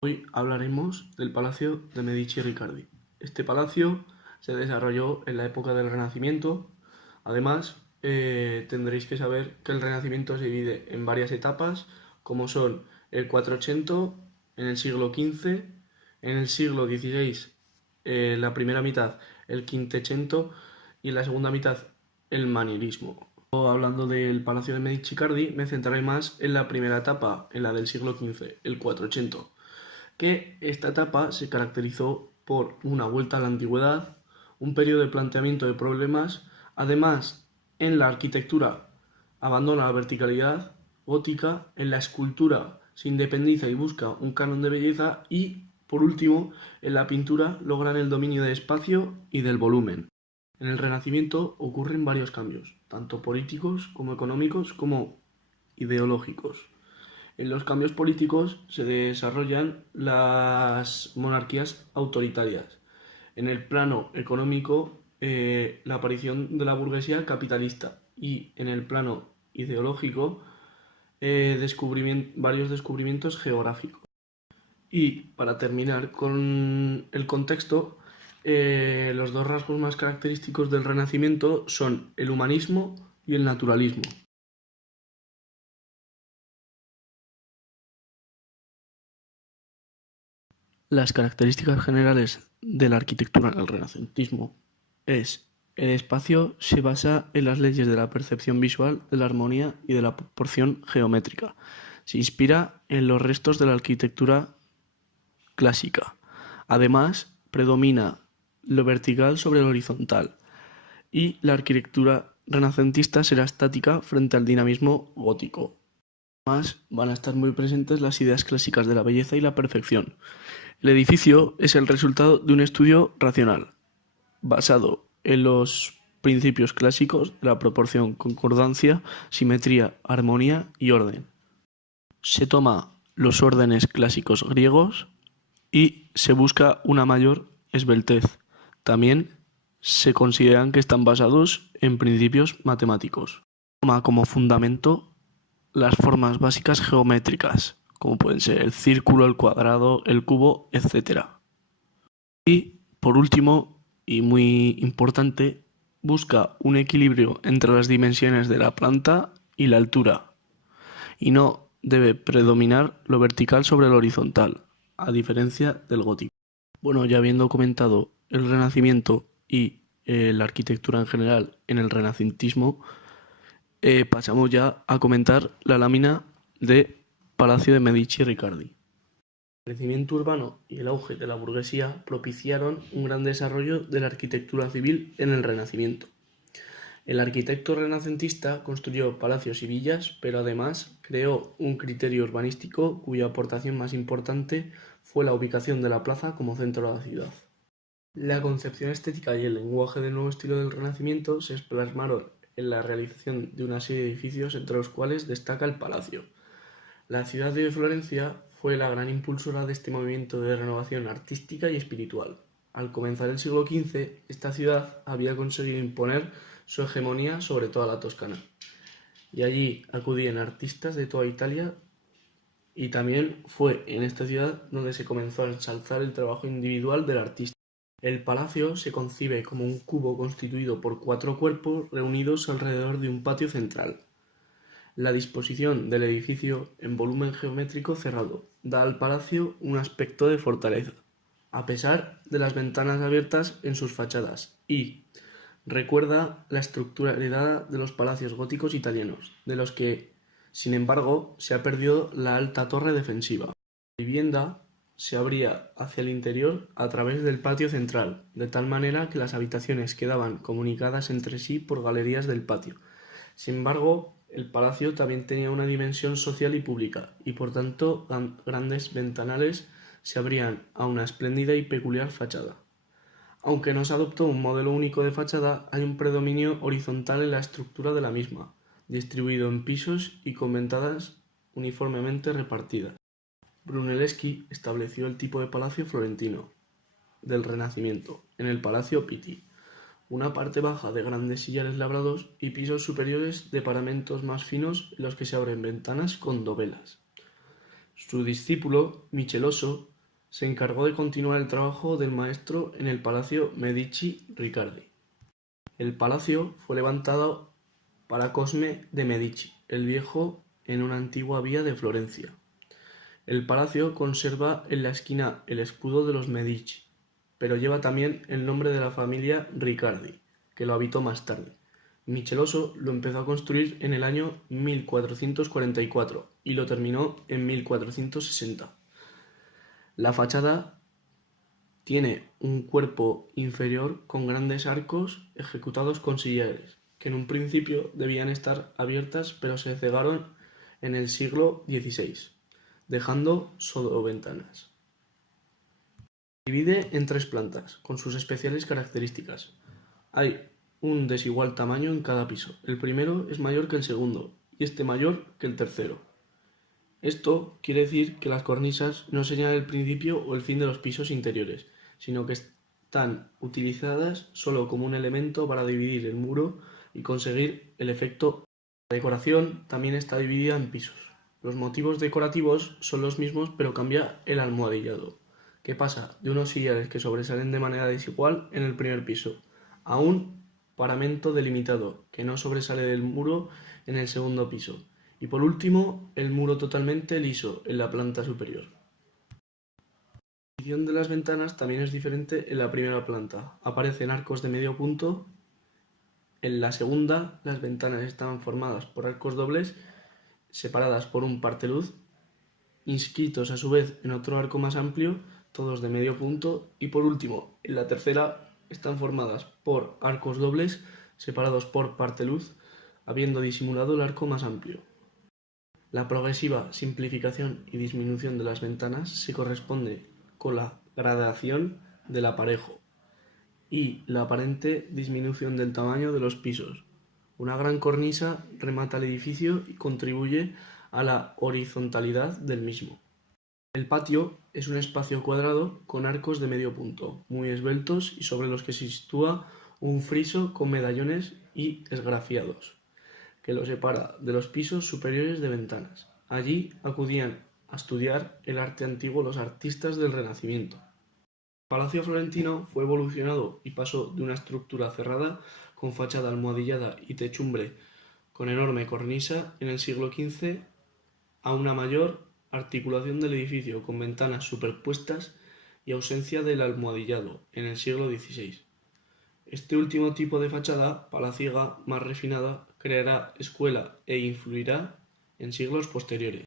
Hoy hablaremos del Palacio de Medici Riccardi. Este palacio se desarrolló en la época del Renacimiento. Además, tendréis que saber que el Renacimiento se divide en varias etapas, como son el 480 en el siglo XV, en el siglo XVI, la primera mitad, el Quinquecento, y en la segunda mitad, el manierismo. Hablando del Palacio de Medici Riccardi, me centraré más en la primera etapa, en la del siglo XV, el 480, que esta etapa se caracterizó por una vuelta a la antigüedad, un periodo de planteamiento de problemas. Además, en la arquitectura abandona la verticalidad gótica, en la escultura se independiza y busca un canon de belleza, y por último, en la pintura logran el dominio del espacio y del volumen. En el Renacimiento ocurren varios cambios, tanto políticos como económicos como ideológicos. En los cambios políticos se desarrollan las monarquías autoritarias. En el plano económico, la aparición de la burguesía capitalista, y en el plano ideológico, varios descubrimientos geográficos. Y para terminar con el contexto, los dos rasgos más característicos del Renacimiento son el humanismo y el naturalismo. Las características generales de la arquitectura en el renacentismo es: el espacio se basa en las leyes de la percepción visual, de la armonía y de la proporción geométrica. Se inspira en los restos de la arquitectura clásica. Además, predomina lo vertical sobre lo horizontal, y la arquitectura renacentista será estática frente al dinamismo gótico. Además, van a estar muy presentes las ideas clásicas de la belleza y la perfección. El edificio es el resultado de un estudio racional, basado en los principios clásicos de la proporción, concordancia, simetría, armonía y orden. Se toma los órdenes clásicos griegos y se busca una mayor esbeltez. También se consideran que están basados en principios matemáticos. Toma como fundamento las formas básicas geométricas, como pueden ser el círculo, el cuadrado, el cubo, etc. Y, por último, y muy importante, busca un equilibrio entre las dimensiones de la planta y la altura, y no debe predominar lo vertical sobre lo horizontal, a diferencia del gótico. Bueno, ya habiendo comentado el Renacimiento y la arquitectura en general en el renacentismo, pasamos ya a comentar la lámina de Palacio de Medici Riccardi. El crecimiento urbano y el auge de la burguesía propiciaron un gran desarrollo de la arquitectura civil en el Renacimiento. El arquitecto renacentista construyó palacios y villas, pero además creó un criterio urbanístico cuya aportación más importante fue la ubicación de la plaza como centro de la ciudad. La concepción estética y el lenguaje del nuevo estilo del Renacimiento se plasmaron en la realización de una serie de edificios, entre los cuales destaca el Palacio. La ciudad de Florencia fue la gran impulsora de este movimiento de renovación artística y espiritual. Al comenzar el siglo XV, esta ciudad había conseguido imponer su hegemonía sobre toda la Toscana, y allí acudían artistas de toda Italia, y también fue en esta ciudad donde se comenzó a ensalzar el trabajo individual del artista. El palacio se concibe como un cubo constituido por 4 cuerpos reunidos alrededor de un patio central. La disposición del edificio en volumen geométrico cerrado da al palacio un aspecto de fortaleza, a pesar de las ventanas abiertas en sus fachadas, y recuerda la estructura heredada de los palacios góticos italianos, de los que, sin embargo, se ha perdido la alta torre defensiva. La vivienda se abría hacia el interior a través del patio central, de tal manera que las habitaciones quedaban comunicadas entre sí por galerías del patio. Sin embargo, el palacio también tenía una dimensión social y pública, y por tanto grandes ventanales se abrían a una espléndida y peculiar fachada. Aunque no se adoptó un modelo único de fachada, hay un predominio horizontal en la estructura de la misma, distribuido en pisos y con ventanas uniformemente repartidas. Brunelleschi estableció el tipo de palacio florentino del Renacimiento en el Palacio Pitti, una parte baja de grandes sillares labrados y pisos superiores de paramentos más finos en los que se abren ventanas con dovelas. Su discípulo, Micheloso, se encargó de continuar el trabajo del maestro en el Palacio Medici-Riccardi. El palacio fue levantado para Cosme de Medici el Viejo en una antigua vía de Florencia. El palacio conserva en la esquina el escudo de los Medici, pero lleva también el nombre de la familia Riccardi, que lo habitó más tarde. Micheloso lo empezó a construir en el año 1444 y lo terminó en 1460. La fachada tiene un cuerpo inferior con grandes arcos ejecutados con sillares, que en un principio debían estar abiertas pero se cegaron en el siglo XVI, dejando solo ventanas. Se divide en 3 plantas, con sus especiales características. Hay un desigual tamaño en cada piso. El primero es mayor que el segundo y este mayor que el tercero. Esto quiere decir que las cornisas no señalan el principio o el fin de los pisos interiores, sino que están utilizadas solo como un elemento para dividir el muro y conseguir el efecto. La decoración también está dividida en pisos. Los motivos decorativos son los mismos, pero cambia el almohadillado, que pasa de unos sillares que sobresalen de manera desigual en el primer piso a un paramento delimitado que no sobresale del muro en el segundo piso. Y por último, el muro totalmente liso en la planta superior. La posición de las ventanas también es diferente en la primera planta. Aparecen arcos de medio punto. En la segunda, las ventanas están formadas por arcos dobles separadas por un parteluz, inscritos a su vez en otro arco más amplio, todos de medio punto. Y por último, en la tercera, están formadas por arcos dobles separados por parteluz, habiendo disimulado el arco más amplio. La progresiva simplificación y disminución de las ventanas se corresponde con la gradación del aparejo y la aparente disminución del tamaño de los pisos. Una gran cornisa remata el edificio y contribuye a la horizontalidad del mismo. El patio es un espacio cuadrado con arcos de medio punto, muy esbeltos y sobre los que se sitúa un friso con medallones y esgrafiados, que lo separa de los pisos superiores de ventanas. Allí acudían a estudiar el arte antiguo los artistas del Renacimiento. El Palacio Florentino fue evolucionado y pasó de una estructura cerrada con fachada almohadillada y techumbre con enorme cornisa en el siglo XV a una mayor articulación del edificio con ventanas superpuestas y ausencia del almohadillado en el siglo XVI. Este último tipo de fachada palaciega más refinada creará escuela e influirá en siglos posteriores.